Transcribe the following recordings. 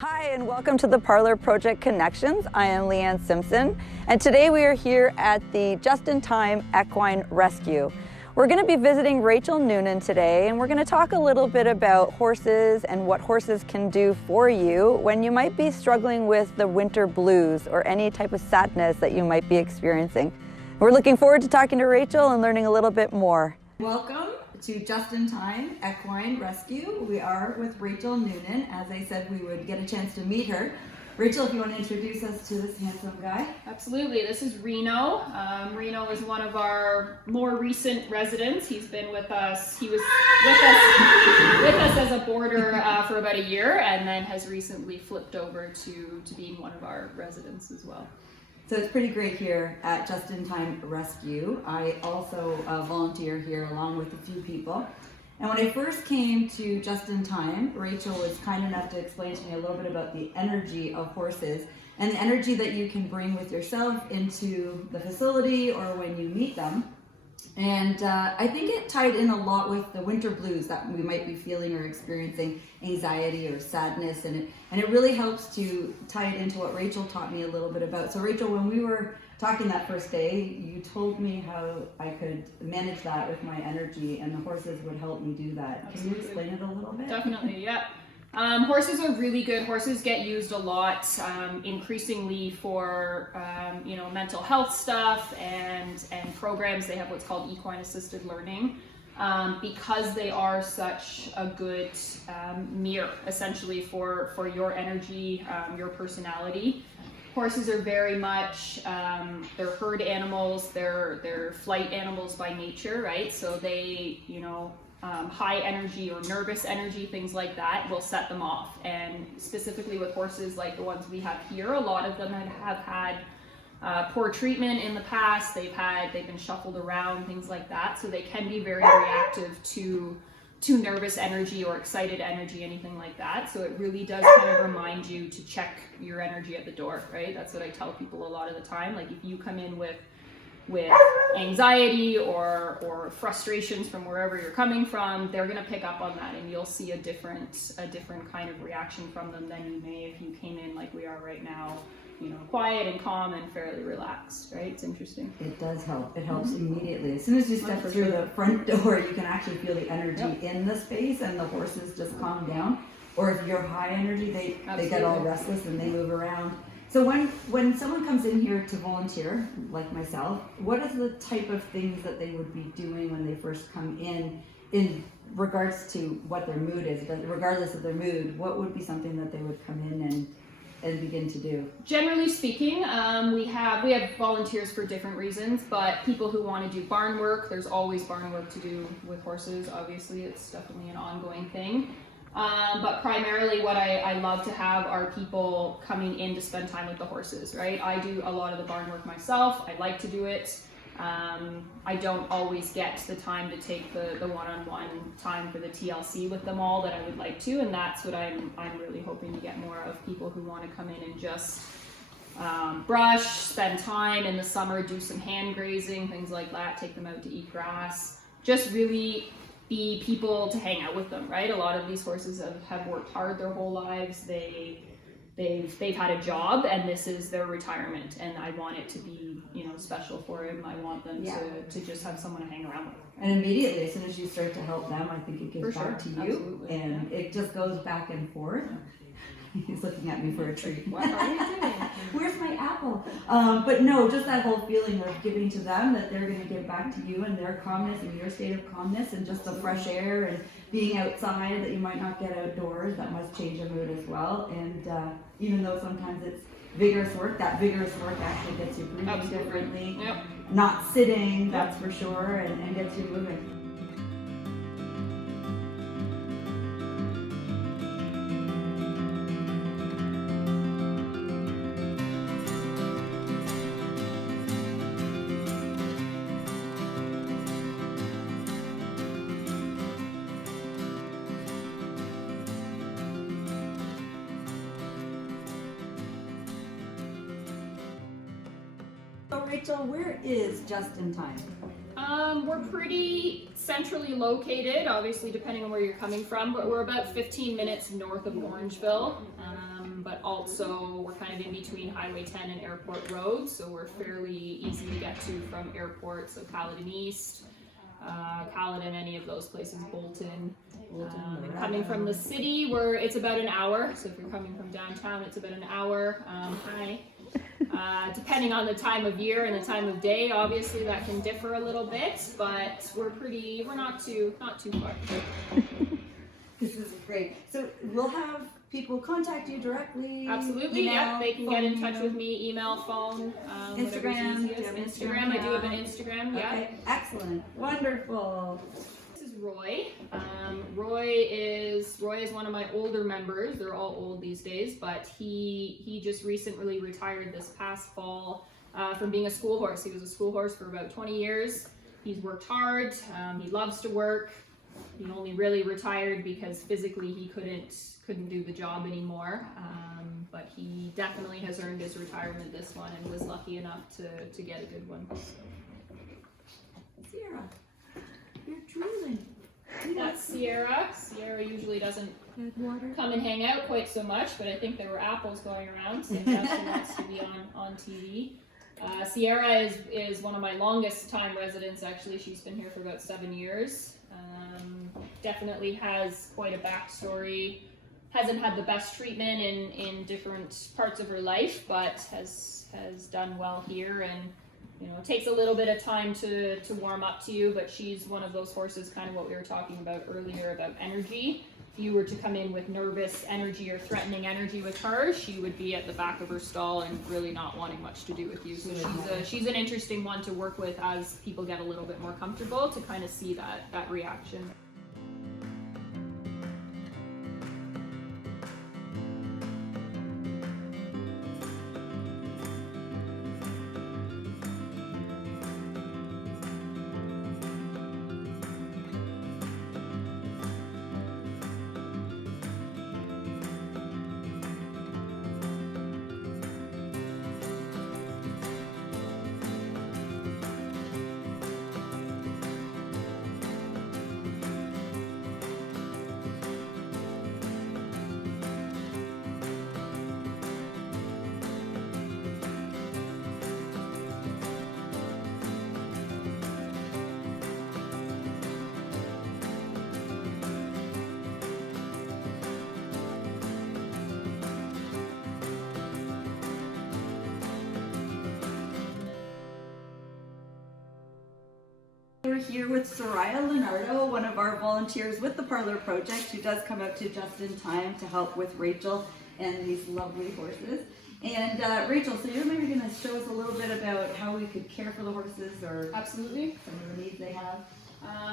Hi, and welcome to the Parlour Project Connections. I am Leanne Simpson, and today we are here at the Just-in-Time Equine Rescue. We're going to be visiting Rachel Noonan today, and we're going to talk a little bit about horses and what horses can do for you when you might be struggling with the winter blues or any type of sadness that you might be experiencing. We're looking forward to talking to Rachel and learning a little bit more. Welcome to Just-in-Time Equine Rescue. We are with Rachel Noonan. As I said, we would get a chance to meet her. Rachel, if you want to introduce us to this handsome guy. Absolutely. This is Reno. Reno is one of our more recent residents. He's been with us. He was with us as a boarder for about a year, and then has recently flipped over to being one of our residents as well. So it's pretty great here at Just-in-Time Rescue. I also volunteer here along with a few people. And when I first came to Just-in-Time, Rachel was kind enough to explain to me a little bit about the energy of horses and the energy that you can bring with yourself into the facility or when you meet them. And I think it tied in a lot with the winter blues that we might be feeling or experiencing, anxiety or sadness, and it really helps to tie it into what Rachel taught me a little bit about. So Rachel, when we were talking that first day, you told me how I could manage that with my energy, and the horses would help me do that. Absolutely. Can you explain it a little bit? Definitely, yeah. Horses are really good. Horses get used a lot, increasingly for mental health stuff and programs. They have what's called equine assisted learning, because they are such a good mirror, essentially, for your energy, your personality. Horses are very much they're herd animals. They're flight animals by nature, right? So they high energy or nervous energy, things like that, will set them off. And specifically with horses like the ones we have here, a lot of them have had poor treatment in the past. They've been shuffled around, things like that. So they can be very reactive to nervous energy or excited energy, anything like that. So it really does kind of remind you to check your energy at the door, right? That's what I tell people a lot of the time. Like, if you come in with anxiety or frustrations from wherever you're coming from, they're going to pick up on that, and you'll see a different kind of reaction from them than you may if you came in like we are right now, quiet and calm and fairly relaxed, right? It's interesting. It does help. It helps immediately. As soon as you step through the front door, you can actually feel the energy in the space, and the horses just calm down. Or if you're high energy, they get all restless and they move around. So when someone comes in here to volunteer, like myself, what is the type of things that they would be doing when they first come in regards to what their mood is? Regardless of their mood, what would be something that they would come in and begin to do? Generally speaking, we have volunteers for different reasons, but people who want to do barn work, there's always barn work to do with horses. Obviously, it's definitely an ongoing thing. But primarily what I love to have are people coming in to spend time with the horses, right? I do a lot of the barn work myself. I like to do it. I don't always get the time to take the one-on-one time for the TLC with them all that I would like to, and that's what I'm really hoping to get more of, people who want to come in and just brush, spend time in the summer, do some hand grazing, things like that, take them out to eat grass, just really be people to hang out with them, right? A lot of these horses have worked hard their whole lives. They've had a job, and this is their retirement, and I want it to be special for them. I want them to just have someone to hang around with. And immediately, as soon as you start to help them, I think it gives back to you. Absolutely. And it just goes back and forth. He's looking at me for a treat. What are you doing? Where's my apple? But no, just that whole feeling of giving to them, that they're going to give back to you, and their calmness and your state of calmness, and just the fresh air and being outside that you might not get outdoors, that must change your mood as well. And even though sometimes it's vigorous work, that vigorous work actually gets you breathing differently. Yep. Not sitting, that's for sure, and gets you moving. So Rachel, where is Just-in-Time? We're pretty centrally located, obviously depending on where you're coming from, but we're about 15 minutes north of Orangeville. Also, we're kind of in between Highway 10 and Airport Road, so we're fairly easy to get to from airport, so Caledon East, Caledon, any of those places, Bolton. And coming from the city, it's about an hour, so if you're coming from downtown, it's about an hour. Depending on the time of year and the time of day, obviously that can differ a little bit, but we're not too far. This is great. So we'll have people contact you directly. Absolutely, email, yeah. They can get in touch you know. with me, email, phone, Instagram. whatever's easiest. Instagram, I do have an Instagram, yeah. Okay, excellent, wonderful. This is Roy. Roy is one of my older members. They're all old these days, but he just recently retired this past fall from being a school horse. He was a school horse for about 20 years. He's worked hard. He loves to work. He only really retired because physically he couldn't do the job anymore. But he definitely has earned his retirement this one and was lucky enough to get a good one. Sierra, you're drooling. That's Sierra. Sierra usually doesn't come and hang out quite so much, but I think there were apples going around, so she wants to be on TV. Sierra is one of my longest time residents, actually. She's been here for about 7 years. Definitely has quite a backstory. Hasn't had the best treatment in different parts of her life, but has done well here, and it takes a little bit of time to warm up to you, but she's one of those horses, kind of what we were talking about earlier about energy. If you were to come in with nervous energy or threatening energy with her, she would be at the back of her stall and really not wanting much to do with you. So she's an interesting one to work with as people get a little bit more comfortable, to kind of see that reaction. We're here with Soraya Leonardo, one of our volunteers with the Parlour Project, who does come out to just in time to help with Rachel and these lovely horses. And Rachel, so you're maybe going to show us a little bit about how we could care for the horses, or Absolutely. some of the needs they have.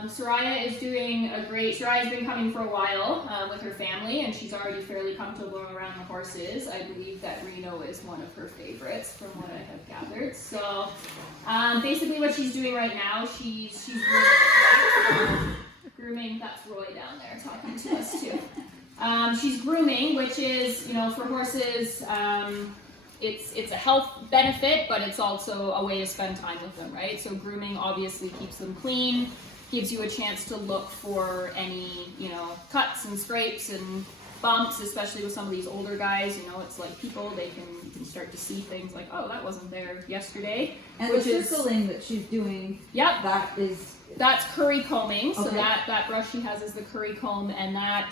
Soraya is doing Soraya's been coming for a while with her family, and she's already fairly comfortable around the horses. I believe that Reno is one of her favorites from what I have gathered. So basically what she's doing right now, she's grooming. Grooming, that's Roy down there talking to us too. She's grooming, which is, for horses, it's a health benefit, but it's also a way to spend time with them, right? So grooming obviously keeps them clean, gives you a chance to look for any, cuts and scrapes and bumps, especially with some of these older guys. It's like people, they can start to see things like, oh, that wasn't there yesterday. And the circling that she's doing, yep, that's curry combing. So okay. that brush she has is the curry comb, and that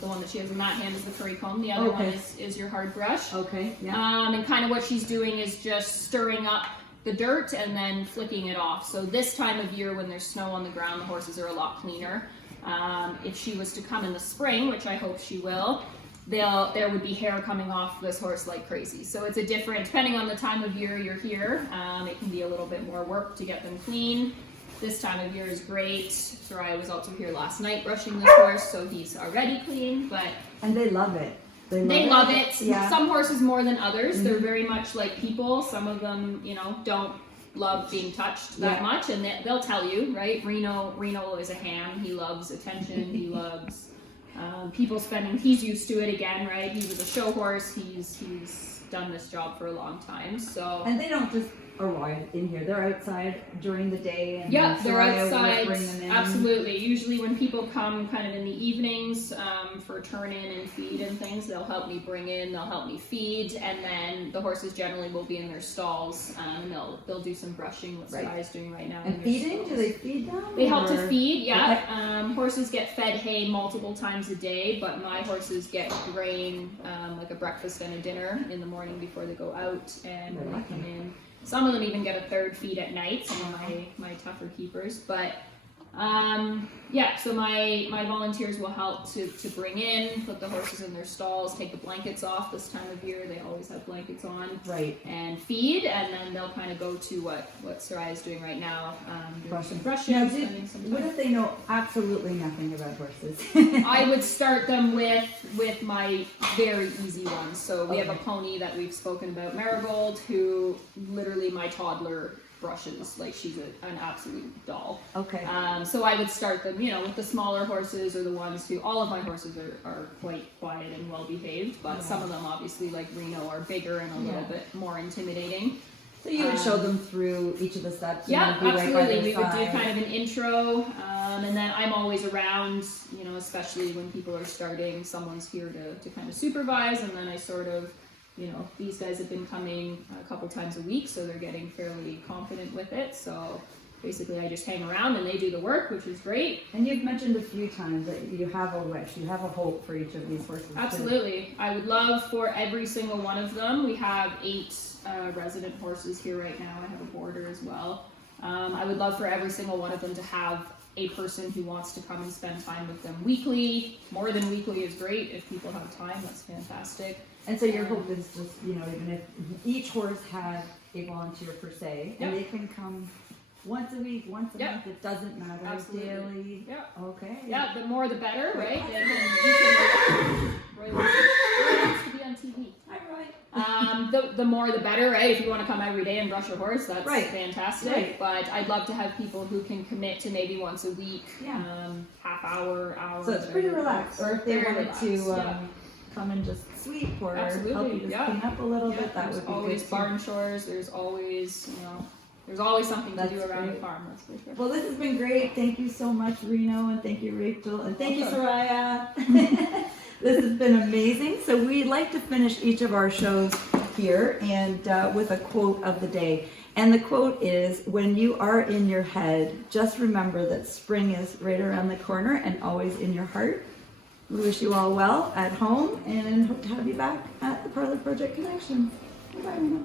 the one that she has in that hand is the curry comb. The other one is your hard brush. Okay. Yeah. And kind of what she's doing is just stirring up the dirt and then flicking it off. So this time of year when there's snow on the ground, the horses are a lot cleaner. If she was to come in the spring, which I hope she will, there would be hair coming off this horse like crazy. So it's depending on the time of year you're here, it can be a little bit more work to get them clean. This time of year is great. Soraya was also here last night brushing this horse, so he's already clean, And they love it. They love it. Yeah. Some horses more than others. Mm-hmm. They're very much like people. Some of them, don't love being touched that much, and they'll tell you, right? Reno is a ham. He loves attention. He loves people spending, he's used to it again, right? He was a show horse. He's done this job for a long time. So And they don't just arrive in here. They're outside during the day. And yeah, they're Soraya will outside. bring them in. Absolutely. Usually when people come kind of in the evenings for turn in and feed and things, they'll help me bring in, they'll help me feed, and then the horses generally will be in their stalls and they'll do some brushing, what Soraya doing right now. And feeding? Do they feed them? They help to or- feed, yeah. Horses get fed hay multiple times a day, but my horses get grain, like a breakfast and a dinner in the morning before they go out, and when they come in. Some of them even get a third feed at night, some of my tougher keepers. But yeah, so my volunteers will help to bring in, put the horses in their stalls, take the blankets off this time of year. They always have blankets on. Right. And feed, and then they'll kind of go to what Soraya is doing right now, doing some brushing, Now, spending some time. what if they know absolutely nothing about horses? I would start them with my very easy ones. So we have a pony that we've spoken about, Marigold, who literally my toddler brushes like she's an absolute doll. Okay. So I would start them, with the smaller horses or the ones who, all of my horses are quite quiet and well behaved, but some of them obviously like Reno are bigger and a little bit more intimidating. So you would show them through each of the steps? Yeah, and be right by absolutely. their We would do side. kind of an intro, and then I'm always around, especially when people are starting, someone's here to kind of supervise, and then I sort of, these guys have been coming a couple times a week, so they're getting fairly confident with it. So basically I just hang around and they do the work, which is great. And you've mentioned a few times that you have a wish, you have a hope for each of these horses. Absolutely. I would love for every single one of them. We have 8 resident horses here right now. I have a boarder as well. I would love for every single one of them to have a person who wants to come and spend time with them weekly. More than weekly is great. If people have time, that's fantastic. And so your hope is just, even if each horse had a volunteer per se, and they can come once a week, once a month, it doesn't matter. Absolutely. Daily. Yeah. Okay. Yeah, the more the better, right? Roy wants to be on TV. Hi, Roy. The more the better, right? If you want to come every day and brush a horse, that's fantastic. Right. But I'd love to have people who can commit to maybe once a week, half hour. So it's pretty relaxed. Or if they Very wanted to come and just sweep or help you just clean up a little bit, that would be always good. barn chores. There's always, there's always something to do around the farm. That's for sure. Well, this has been great. Thank you so much, Reno, and thank you, Rachel, and thank you, Soraya. This has been amazing. So we like to finish each of our shows here and with a quote of the day. And the quote is, when you are in your head, just remember that spring is right around the corner and always in your heart. We wish you all well at home and hope to have you back at the Parlour Project Connection. Bye, Reno.